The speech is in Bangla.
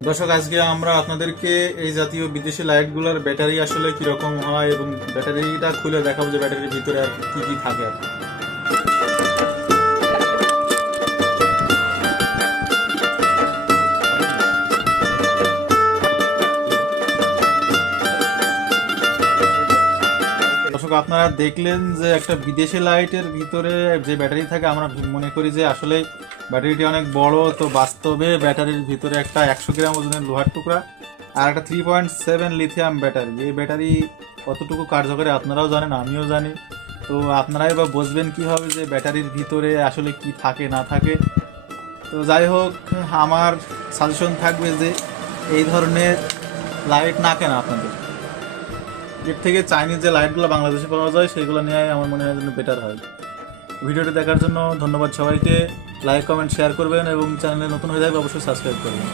দর্শক, আজকে আমরা আপনাদেরকে এই জাতীয় বিদেশি লাইটগুলোর ব্যাটারি আসলে কিরকম হয় এবং ব্যাটারিটা খুলে দেখাবো যে ব্যাটারির ভিতরে আর কি কি থাকে। আর দর্শক, আপনারা দেখলেন যে একটা বিদেশি লাইটের ভিতরে যে ব্যাটারি থাকে, আমরা মনে করি যে আসলে ব্যাটারিটি অনেক বড়। তো বাস্তবে ব্যাটারির ভিতরে একটা 100 গ্রাম ওজনের লোহার টুকরা আর একটা 3.7 লিথিয়াম ব্যাটারি। এই ব্যাটারি কতটুকু কার্যকরী আপনারাও জানেন, আমিও জানি। তো আপনারাই বা বুঝবেন কীভাবে যে ব্যাটারির ভিতরে আসলে কি থাকে না থাকে। তো যাই হোক, আমার সাজেশন থাকবে যে এই ধরনের লাইট না কেনা আপনাদের, এর থেকে চাইনিজ যে লাইটগুলো বাংলাদেশে পাওয়া যায় সেগুলো নিয়ে আমার মনে হয় যেন বেটার হয়। ভিডিওটি দেখার জন্য ধন্যবাদ সবাইকে। লাইক, কমেন্ট, শেয়ার করবেন এবং চ্যানেলে নতুন হয়ে থাকলে অবশ্যই সাবস্ক্রাইব করবেন।